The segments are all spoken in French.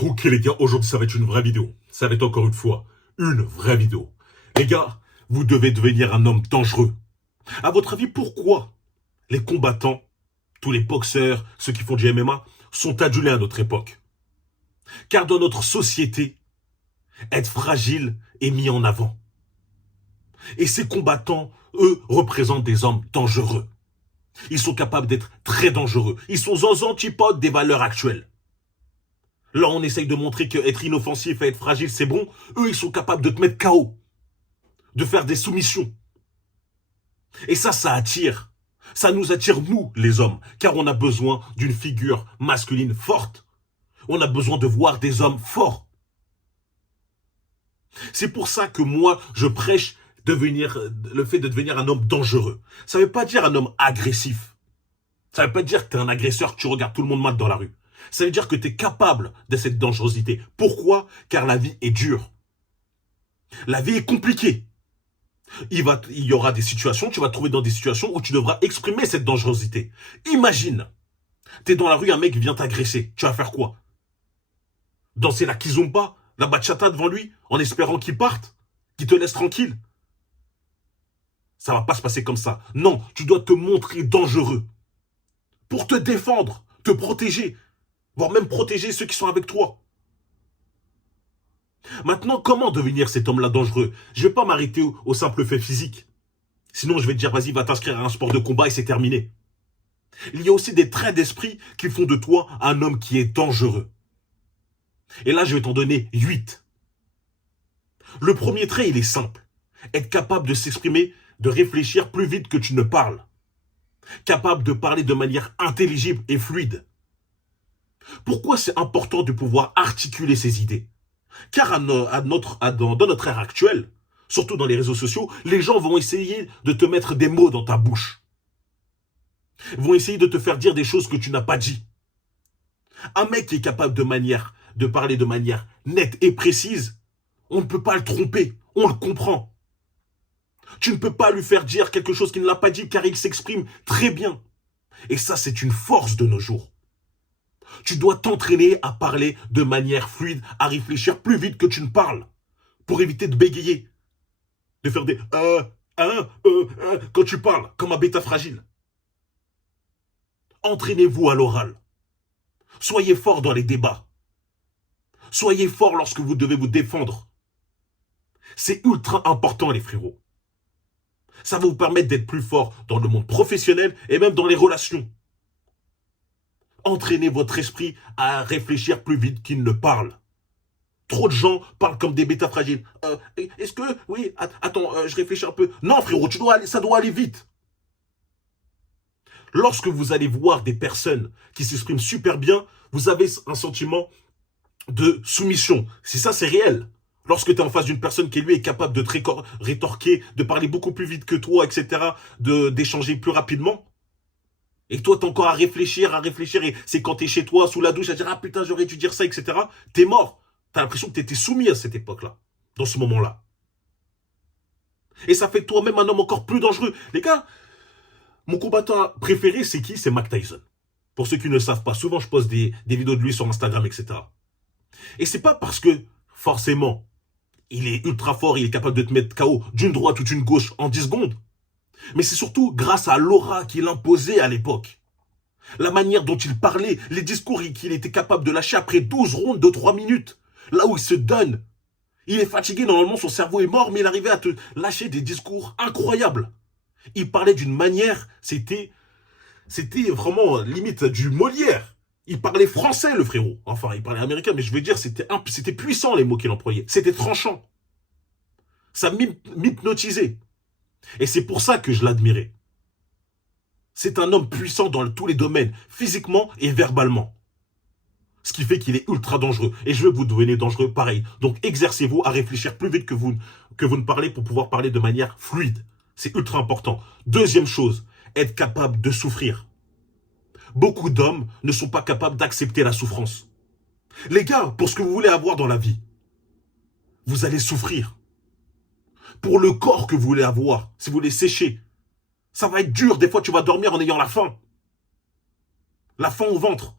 Ok les gars, aujourd'hui ça va être une vraie vidéo. Ça va être encore une fois une vraie vidéo. Les gars, vous devez devenir un homme dangereux. À votre avis, pourquoi les combattants, tous les boxeurs, ceux qui font du MMA, sont adulés à notre époque? Car dans notre société, être fragile est mis en avant. Et ces combattants, eux, représentent des hommes dangereux. Ils sont capables d'être très dangereux. Ils sont aux antipodes des valeurs actuelles. Là, on essaye de montrer qu'être inoffensif et être fragile, c'est bon. Eux, ils sont capables de te mettre KO, de faire des soumissions. Et ça attire. Ça nous attire, nous, les hommes, car on a besoin d'une figure masculine forte. On a besoin de voir des hommes forts. C'est pour ça que moi, je prêche le fait de devenir un homme dangereux. Ça ne veut pas dire un homme agressif. Ça ne veut pas dire que tu es un agresseur, que tu regardes tout le monde mal dans la rue. Ça veut dire que tu es capable de cette dangerosité. Pourquoi? Car la vie est dure. La vie est compliquée. Il y aura des situations, tu vas te trouver dans des situations où tu devras exprimer cette dangerosité. Imagine, tu es dans la rue, un mec vient t'agresser. Tu vas faire quoi? Danser la kizomba, la bachata devant lui, en espérant qu'il parte, qu'il te laisse tranquille? Ça va pas se passer comme ça. Non, tu dois te montrer dangereux. Pour te défendre, te protéger, voire même protéger ceux qui sont avec toi. Maintenant, comment devenir cet homme-là dangereux? Je vais pas m'arrêter au simple fait physique. Sinon, je vais te dire, vas-y, va t'inscrire à un sport de combat et c'est terminé. Il y a aussi des traits d'esprit qui font de toi un homme qui est dangereux. Et là, je vais t'en donner 8. Le premier trait, il est simple. Être capable de s'exprimer, de réfléchir plus vite que tu ne parles. Capable de parler de manière intelligible et fluide. Pourquoi c'est important de pouvoir articuler ses idées? Car dans notre ère actuelle, surtout dans les réseaux sociaux, les gens vont essayer de te mettre des mots dans ta bouche. Vont essayer de te faire dire des choses que tu n'as pas dit. Un mec qui est capable de parler de manière nette et précise, on ne peut pas le tromper, on le comprend. Tu ne peux pas lui faire dire quelque chose qu'il ne l'a pas dit car il s'exprime très bien. Et ça, c'est une force de nos jours. Tu dois t'entraîner à parler de manière fluide, à réfléchir plus vite que tu ne parles, pour éviter de bégayer, de faire des quand tu parles, comme un bêta fragile. Entraînez-vous à l'oral. Soyez fort dans les débats. Soyez fort lorsque vous devez vous défendre. C'est ultra important, les frérots. Ça va vous permettre d'être plus fort dans le monde professionnel et même dans les relations. Entraînez votre esprit à réfléchir plus vite qu'il ne parle. Trop de gens parlent comme des bêtas fragiles. Est-ce que... Oui, attends, je réfléchis un peu. Non, frérot, ça doit aller vite. Lorsque vous allez voir des personnes qui s'expriment super bien, vous avez un sentiment de soumission. Si ça, c'est réel. Lorsque tu es en face d'une personne qui, lui, est capable de te rétorquer, de parler beaucoup plus vite que toi, etc., d'échanger plus rapidement, et toi, t'es encore à réfléchir, et c'est quand t'es chez toi, sous la douche, à dire, ah putain, j'aurais dû dire ça, etc., t'es mort. T'as l'impression que t'étais soumis à cette époque-là, dans ce moment-là. Et ça fait de toi-même un homme encore plus dangereux. Les gars, mon combattant préféré, c'est qui? C'est Mike Tyson. Pour ceux qui ne le savent pas, souvent je poste des vidéos de lui sur Instagram, etc. Et c'est pas parce que, forcément, il est ultra fort, il est capable de te mettre KO d'une droite ou d'une gauche en 10 secondes. Mais c'est surtout grâce à l'aura qu'il imposait à l'époque. La manière dont il parlait, les discours qu'il était capable de lâcher après 12 rondes de 3 minutes. Là où il se donne. Il est fatigué, normalement son cerveau est mort, mais il arrivait à te lâcher des discours incroyables. Il parlait d'une manière, c'était vraiment limite du Molière. Il parlait français, le frérot. Enfin, il parlait américain, mais je veux dire, c'était puissant les mots qu'il employait. C'était tranchant. Ça m'hypnotisait. Et c'est pour ça que je l'admirais. C'est un homme puissant dans tous les domaines, physiquement et verbalement. Ce qui fait qu'il est ultra dangereux. Et je veux que vous deveniez dangereux pareil. Donc exercez-vous à réfléchir plus vite que vous ne parlez pour pouvoir parler de manière fluide. C'est ultra important. Deuxième chose, être capable de souffrir. Beaucoup d'hommes ne sont pas capables d'accepter la souffrance. Les gars, pour ce que vous voulez avoir dans la vie, vous allez souffrir. Pour le corps que vous voulez avoir, si vous voulez sécher, ça va être dur. Des fois, tu vas dormir en ayant la faim. La faim au ventre.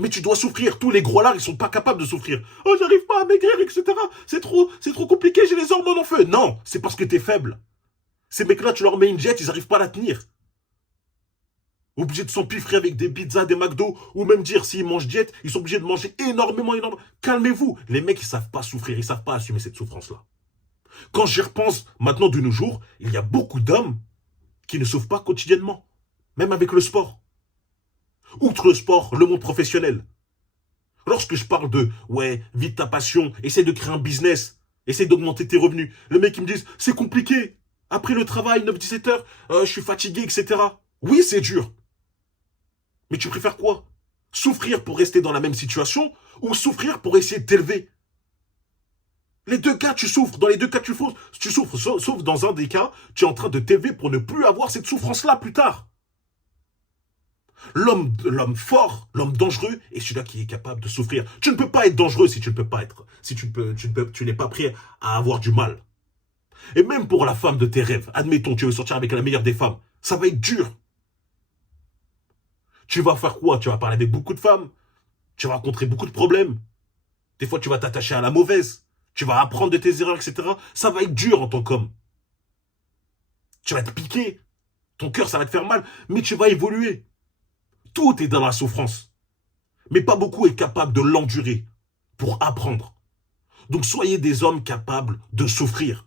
Mais tu dois souffrir. Tous les gros lards, ils sont pas capables de souffrir. Oh, j'arrive pas à maigrir, etc. C'est trop compliqué, j'ai les hormones en feu. Non, c'est parce que t'es faible. Ces mecs-là, tu leur mets une diète, ils n'arrivent pas à la tenir. Obligés de s'empiffrer avec des pizzas, des McDo, ou même dire, s'ils mangent diète, ils sont obligés de manger énormément. Calmez-vous. Les mecs, ils savent pas souffrir, ils savent pas assumer cette souffrance-là. Quand j'y repense, maintenant de nos jours, il y a beaucoup d'hommes qui ne souffrent pas quotidiennement. Même avec le sport. Outre le sport, le monde professionnel. Lorsque je parle de, ouais, vis ta passion, essaie de créer un business, essaie d'augmenter tes revenus, le mec, il me dit, c'est compliqué. Après le travail, 9-17 heures, je suis fatigué, etc. Oui, c'est dur. Mais tu préfères quoi? Souffrir pour rester dans la même situation ou souffrir pour essayer de t'élever? Les deux cas, tu souffres. Dans les deux cas, tu souffres. Sauf dans un des cas, tu es en train de t'élever pour ne plus avoir cette souffrance-là plus tard. L'homme fort, l'homme dangereux, est celui-là qui est capable de souffrir. Tu ne peux pas être dangereux si tu ne peux pas être, si tu n'es pas prêt à avoir du mal. Et même pour la femme de tes rêves, admettons, tu veux sortir avec la meilleure des femmes, ça va être dur. Tu vas faire quoi? Tu vas parler avec beaucoup de femmes, tu vas rencontrer beaucoup de problèmes. Des fois, tu vas t'attacher à la mauvaise, tu vas apprendre de tes erreurs, etc. Ça va être dur en tant qu'homme. Tu vas te piquer, ton cœur, ça va te faire mal, mais tu vas évoluer. Tout est dans la souffrance. Mais pas beaucoup est capable de l'endurer pour apprendre. Donc soyez des hommes capables de souffrir.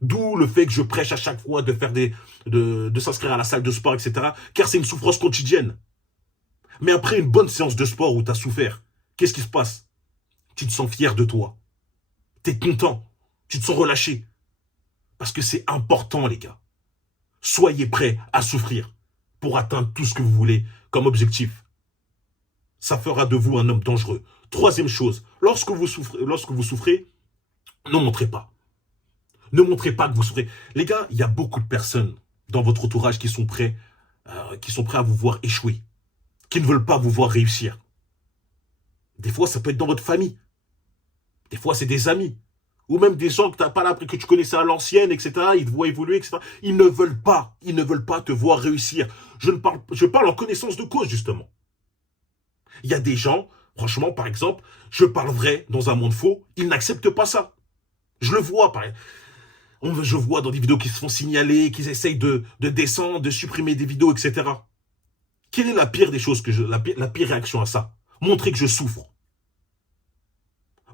D'où le fait que je prêche à chaque fois de faire de s'inscrire à la salle de sport, etc. Car c'est une souffrance quotidienne. Mais après une bonne séance de sport où tu as souffert, qu'est-ce qui se passe? Tu te sens fier de toi. Tu es content. Tu te sens relâché. Parce que c'est important, les gars. Soyez prêts à souffrir pour atteindre tout ce que vous voulez comme objectif. Ça fera de vous un homme dangereux. Troisième chose, lorsque vous souffrez, ne montrez pas. Ne montrez pas que vous souffrez. Les gars, il y a beaucoup de personnes dans votre entourage qui sont prêts à vous voir échouer, qui ne veulent pas vous voir réussir. Des fois, ça peut être dans votre famille. Des fois, c'est des amis. Ou même des gens que tu n'as pas là, que tu connaissais à l'ancienne, etc. Ils te voient évoluer, etc. Ils ne veulent pas te voir réussir. Je parle en connaissance de cause, justement. Il y a des gens, franchement, par exemple, je parle vrai dans un monde faux, ils n'acceptent pas ça. Je le vois, je vois dans des vidéos qui se font signaler, qu'ils essayent de descendre, de supprimer des vidéos, etc. Quelle est la pire des choses, la pire réaction à ça? Montrer que je souffre.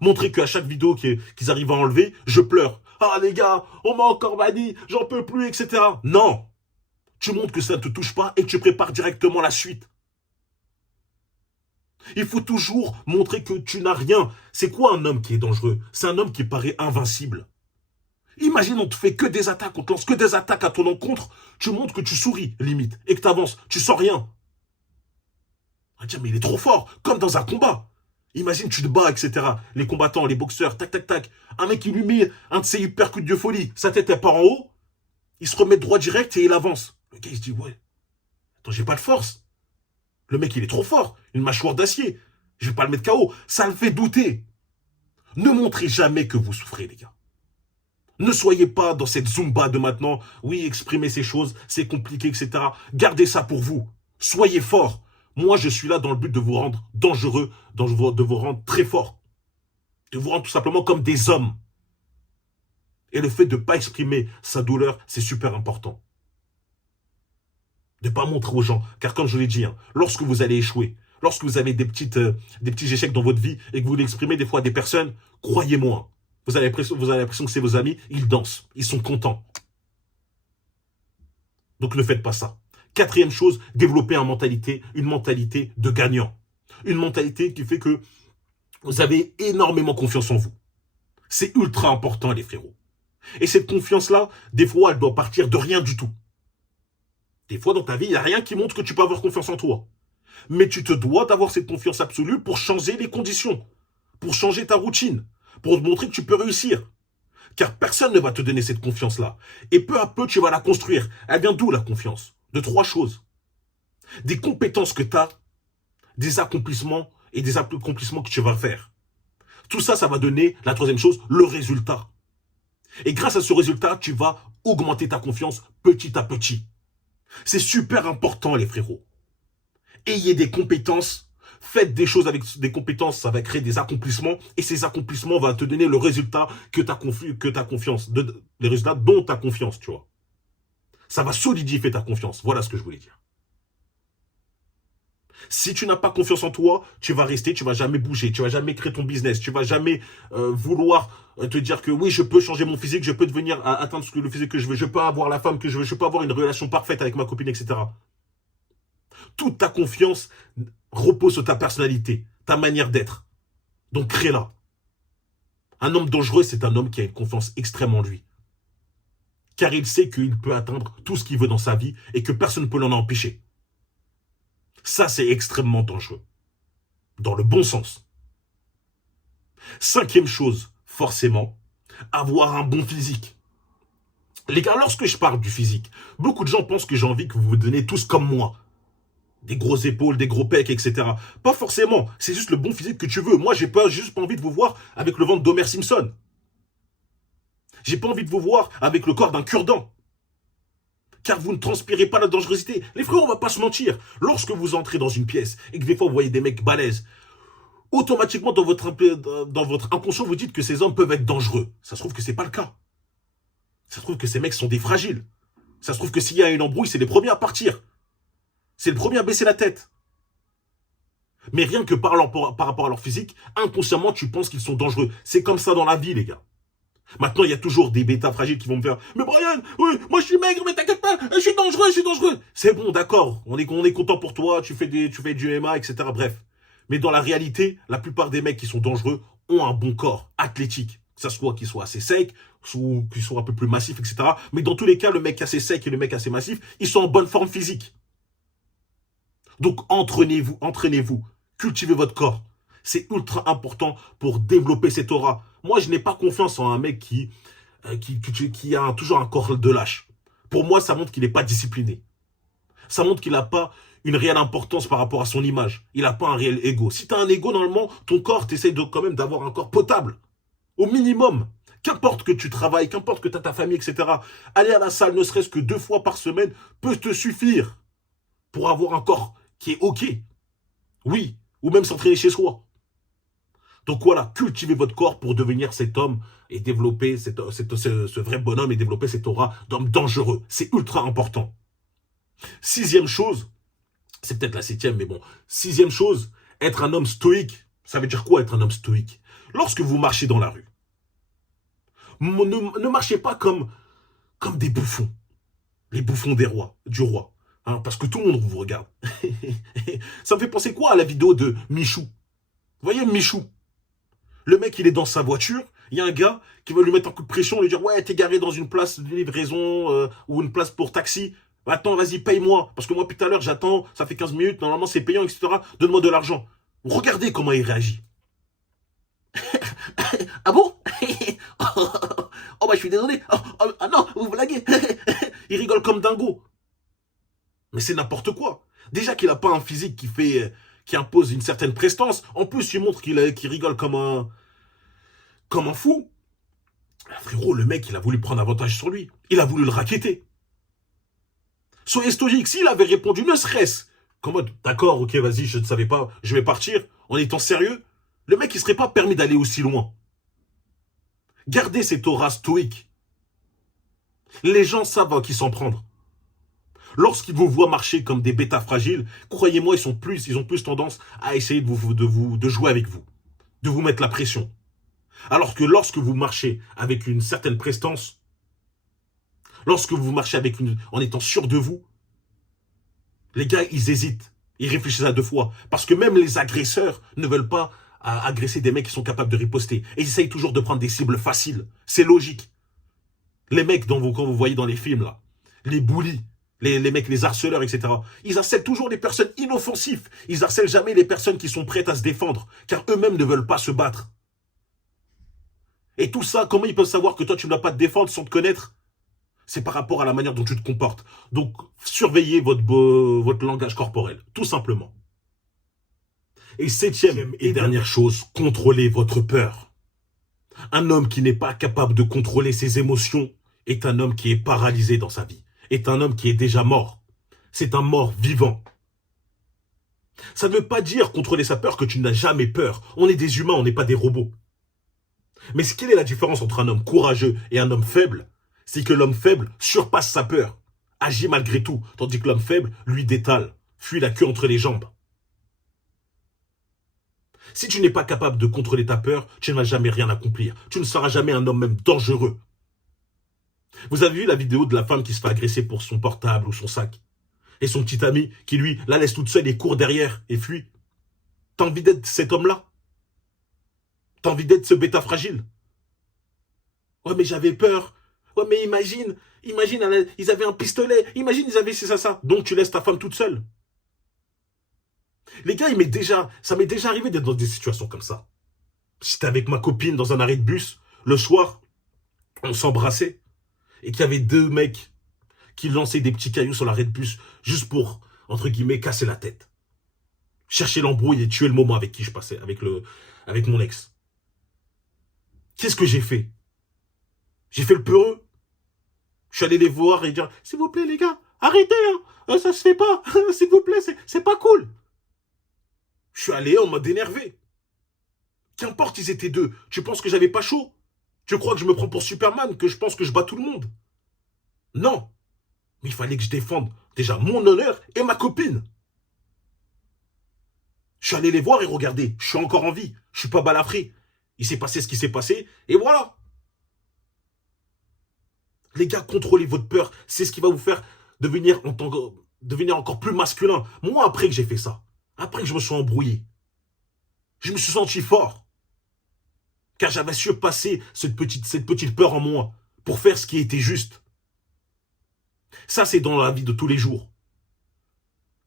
Montrer qu'à chaque vidéo qu'ils arrivent à enlever, je pleure. Ah les gars, on m'a encore banni, j'en peux plus, etc. Non. Tu montres que ça ne te touche pas et que tu prépares directement la suite. Il faut toujours montrer que tu n'as rien. C'est quoi un homme qui est dangereux? C'est un homme qui paraît invincible. Imagine, on te fait que des attaques, on te lance que des attaques à ton encontre. Tu montres que tu souris, limite, et que tu avances. Tu sens rien. On va dire, mais il est trop fort, comme dans un combat. Imagine, tu te bats, etc. Les combattants, les boxeurs, tac, tac, tac. Un mec, il lui met un de ses hypercutes de folie. Sa tête, elle part en haut. Il se remet droit direct et il avance. Le gars, il se dit, ouais, attends, j'ai pas de force. Le mec, il est trop fort. Une mâchoire d'acier. Je vais pas le mettre KO. Ça le fait douter. Ne montrez jamais que vous souffrez, les gars. Ne soyez pas dans cette zumba de maintenant. Oui, exprimer ces choses, c'est compliqué, etc. Gardez ça pour vous. Soyez fort. Moi, je suis là dans le but de vous rendre dangereux, de vous rendre très fort. De vous rendre tout simplement comme des hommes. Et le fait de ne pas exprimer sa douleur, c'est super important. De ne pas montrer aux gens. Car comme je l'ai dit, lorsque vous allez échouer, lorsque vous avez des petits échecs dans votre vie et que vous l'exprimez des fois à des personnes, croyez-moi, vous avez l'impression que c'est vos amis, ils dansent, ils sont contents. Donc ne faites pas ça. Quatrième chose, développer une mentalité de gagnant. Une mentalité qui fait que vous avez énormément confiance en vous. C'est ultra important, les frérots. Et cette confiance-là, des fois, elle doit partir de rien du tout. Des fois, dans ta vie, il n'y a rien qui montre que tu peux avoir confiance en toi. Mais tu te dois d'avoir cette confiance absolue pour changer les conditions, pour changer ta routine, pour te montrer que tu peux réussir. Car personne ne va te donner cette confiance-là. Et peu à peu, tu vas la construire. Elle vient d'où, la confiance? De 3 choses. Des compétences que tu as, des accomplissements et des accomplissements que tu vas faire. Tout ça, ça va donner, la troisième chose, le résultat. Et grâce à ce résultat, tu vas augmenter ta confiance petit à petit. C'est super important, les frérots. Ayez des compétences Faites des choses avec des compétences, ça va créer des accomplissements, et ces accomplissements vont te donner le résultat que t'as confiance, les résultats dont tu as confiance, tu vois. Ça va solidifier ta confiance. Voilà ce que je voulais dire. Si tu n'as pas confiance en toi, tu vas rester, tu vas jamais bouger, tu vas jamais créer ton business, tu vas jamais vouloir te dire que oui, je peux changer mon physique, je peux devenir atteindre le physique que je veux, je peux avoir la femme que je veux, je peux avoir une relation parfaite avec ma copine, etc. Toute ta confiance repose sur ta personnalité, ta manière d'être. Donc crée-la. Un homme dangereux, c'est un homme qui a une confiance extrême en lui. Car il sait qu'il peut atteindre tout ce qu'il veut dans sa vie et que personne ne peut l'en empêcher. Ça, c'est extrêmement dangereux. Dans le bon sens. Cinquième chose, forcément, avoir un bon physique. Les gars, lorsque je parle du physique, beaucoup de gens pensent que j'ai envie que vous vous donniez tous comme moi. Des grosses épaules, des gros pecs, etc. Pas forcément. C'est juste le bon physique que tu veux. Moi, j'ai juste pas envie de vous voir avec le ventre d'Homer Simpson. J'ai pas envie de vous voir avec le corps d'un cure-dent. Car vous ne transpirez pas la dangerosité. Les frères, on va pas se mentir. Lorsque vous entrez dans une pièce et que des fois vous voyez des mecs balèzes, automatiquement dans votre inconscient, vous dites que ces hommes peuvent être dangereux. Ça se trouve que c'est pas le cas. Ça se trouve que ces mecs sont des fragiles. Ça se trouve que s'il y a une embrouille, c'est les premiers à partir. C'est le premier à baisser la tête. Mais rien que par rapport à leur physique, inconsciemment, tu penses qu'ils sont dangereux. C'est comme ça dans la vie, les gars. Maintenant, il y a toujours des bêtas fragiles qui vont me faire « Mais Brian, oui, moi je suis maigre, mais t'inquiète pas, je suis dangereux, je suis dangereux !» C'est bon, d'accord, on est content pour toi, tu fais du MMA, etc. Bref. Mais dans la réalité, la plupart des mecs qui sont dangereux ont un bon corps athlétique. Que ça soit qu'ils soient assez secs, ou qu'ils soient un peu plus massifs, etc. Mais dans tous les cas, le mec assez sec et le mec assez massif, ils sont en bonne forme physique. Donc entraînez-vous, cultivez votre corps. C'est ultra important pour développer cette aura. Moi, je n'ai pas confiance en un mec qui a toujours un corps de lâche. Pour moi, ça montre qu'il n'est pas discipliné. Ça montre qu'il n'a pas une réelle importance par rapport à son image. Il n'a pas un réel ego. Si tu as un ego, normalement, ton corps, tu essaies quand même d'avoir un corps potable. Au minimum. Qu'importe que tu travailles, qu'importe que tu as ta famille, etc. Aller à la salle, ne serait-ce que 2 fois par semaine, peut te suffire pour avoir un corps qui est OK. Oui, ou même s'entraîner chez soi. Donc voilà, cultivez votre corps pour devenir cet homme et développer ce vrai bonhomme et développer cette aura d'homme dangereux. C'est ultra important. 6e chose, c'est peut-être la 7e, mais bon. 6e chose, être un homme stoïque. Ça veut dire quoi être un homme stoïque? Lorsque vous marchez dans la rue, ne marchez pas comme des bouffons. Les bouffons du roi. Hein, parce que tout le monde vous regarde. Ça me fait penser quoi à la vidéo de Michou? Vous voyez Michou? Le mec, il est dans sa voiture, il y a un gars qui va lui mettre un coup de pression, lui dire « Ouais, t'es garé dans une place de livraison ou une place pour taxi. Attends, vas-y, paye-moi. Parce que moi, depuis tout à l'heure, j'attends, ça fait 15 minutes, normalement, c'est payant, etc. Donne-moi de l'argent. » Regardez comment il réagit. Ah bon? Oh, bah, je suis désolé. Ah non, vous blaguez. Il rigole comme dingo. Mais c'est n'importe quoi. Déjà qu'il n'a pas un physique qui impose une certaine prestance. En plus, il montre qu'il rigole comme un fou. Frérot, le mec, il a voulu prendre avantage sur lui. Il a voulu le racketter. Soyez stoïque. S'il avait répondu, ne serait-ce qu'en mode, d'accord, ok, vas-y, je ne savais pas, je vais partir, en étant sérieux, le mec, il ne serait pas permis d'aller aussi loin. Gardez cette aura stoïque. Les gens savent à qui s'en prendre. Lorsqu'ils vous voient marcher comme des bêtas fragiles, croyez-moi, ils ont plus tendance à essayer de jouer avec vous, de vous mettre la pression. Alors que lorsque vous marchez avec une certaine prestance, lorsque vous marchez en étant sûr de vous, les gars, ils hésitent, ils réfléchissent à 2 fois. Parce que même les agresseurs ne veulent pas agresser des mecs qui sont capables de riposter. Et ils essayent toujours de prendre des cibles faciles. C'est logique. Les mecs, quand vous voyez dans les films, là, les bullies, les mecs, les harceleurs, etc. Ils harcèlent toujours les personnes inoffensives. Ils harcèlent jamais les personnes qui sont prêtes à se défendre. Car eux-mêmes ne veulent pas se battre. Et tout ça, comment ils peuvent savoir que toi, tu ne vas pas te défendre sans te connaître? C'est par rapport à la manière dont tu te comportes. Donc, surveillez votre langage corporel, tout simplement. Et 7e et dernière chose, contrôlez votre peur. Un homme qui n'est pas capable de contrôler ses émotions est un homme qui est paralysé dans sa vie. Est un homme qui est déjà mort. C'est un mort vivant. Ça ne veut pas dire contrôler sa peur que tu n'as jamais peur. On est des humains, on n'est pas des robots. Mais quelle est la différence entre un homme courageux et un homme faible? C'est que l'homme faible surpasse sa peur, agit malgré tout, tandis que l'homme faible, lui, détale, fuit la queue entre les jambes. Si tu n'es pas capable de contrôler ta peur, tu ne vas jamais rien accomplir. Tu ne seras jamais un homme même dangereux. Vous avez vu la vidéo de la femme qui se fait agresser pour son portable ou son sac? Et son petit ami qui, lui, la laisse toute seule et court derrière et fuit. T'as envie d'être cet homme-là? T'as envie d'être ce bêta fragile? Ouais, mais j'avais peur. Ouais, mais imagine, ils avaient un pistolet. Imagine, ils avaient ça. Donc, tu laisses ta femme toute seule. Les gars, ça m'est déjà arrivé d'être dans des situations comme ça. J'étais avec ma copine dans un arrêt de bus. Le soir, on s'embrassait. Et qu'il y avait deux mecs qui lançaient des petits cailloux sur l'arrêt de bus juste pour, entre guillemets, casser la tête. Chercher l'embrouille et tuer le moment avec qui je passais, avec mon ex. Qu'est-ce que j'ai fait? J'ai fait le peureux. Je suis allé les voir et dire, s'il vous plaît les gars, arrêtez, hein, ça se fait pas, s'il vous plaît, c'est pas cool. Je suis allé en mode énervé. Qu'importe, ils étaient deux. Tu penses que j'avais pas chaud? Tu crois que je me prends pour Superman, que je pense que je bats tout le monde? Non. Mais il fallait que je défende déjà mon honneur et ma copine. Je suis allé les voir et regardez, je suis encore en vie. Je suis pas balafré. Il s'est passé ce qui s'est passé et voilà. Les gars, contrôlez votre peur. C'est ce qui va vous faire devenir encore plus masculin. Moi, après que j'ai fait ça, après que je me suis embrouillé, je me suis senti fort. Car j'avais surpassé cette petite peur en moi pour faire ce qui était juste. Ça, c'est dans la vie de tous les jours.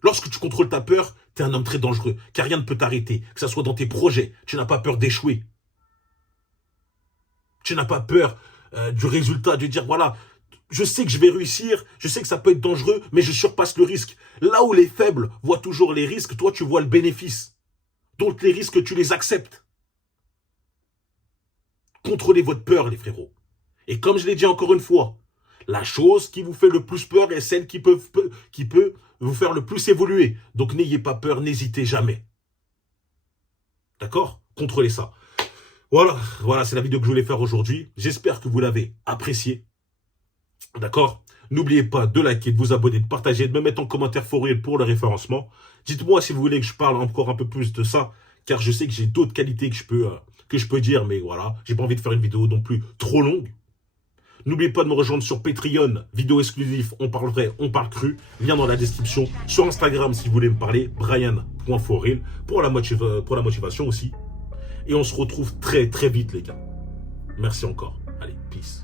Lorsque tu contrôles ta peur, tu es un homme très dangereux, car rien ne peut t'arrêter, que ce soit dans tes projets. Tu n'as pas peur d'échouer. Tu n'as pas peur du résultat, de dire, voilà, je sais que je vais réussir, je sais que ça peut être dangereux, mais je surpasse le risque. Là où les faibles voient toujours les risques, toi, tu vois le bénéfice. Donc, les risques, tu les acceptes. Contrôlez votre peur, les frérots. Et comme je l'ai dit encore une fois, la chose qui vous fait le plus peur est celle qui peut vous faire le plus évoluer. Donc, n'ayez pas peur, n'hésitez jamais. D'accord? Contrôlez ça. Voilà, c'est la vidéo que je voulais faire aujourd'hui. J'espère que vous l'avez appréciée. D'accord? N'oubliez pas de liker, de vous abonner, de partager, de me mettre en commentaire for real pour le référencement. Dites-moi si vous voulez que je parle encore un peu plus de ça, car je sais que j'ai d'autres qualités que je peux dire, mais voilà, j'ai pas envie de faire une vidéo non plus trop longue. N'oubliez pas de me rejoindre sur Patreon, vidéo exclusive, on parle vrai, on parle cru, lien dans la description. Sur Instagram, si vous voulez me parler, brian.forreal, pour la motivation aussi. Et on se retrouve très très vite, les gars. Merci encore. Allez, peace.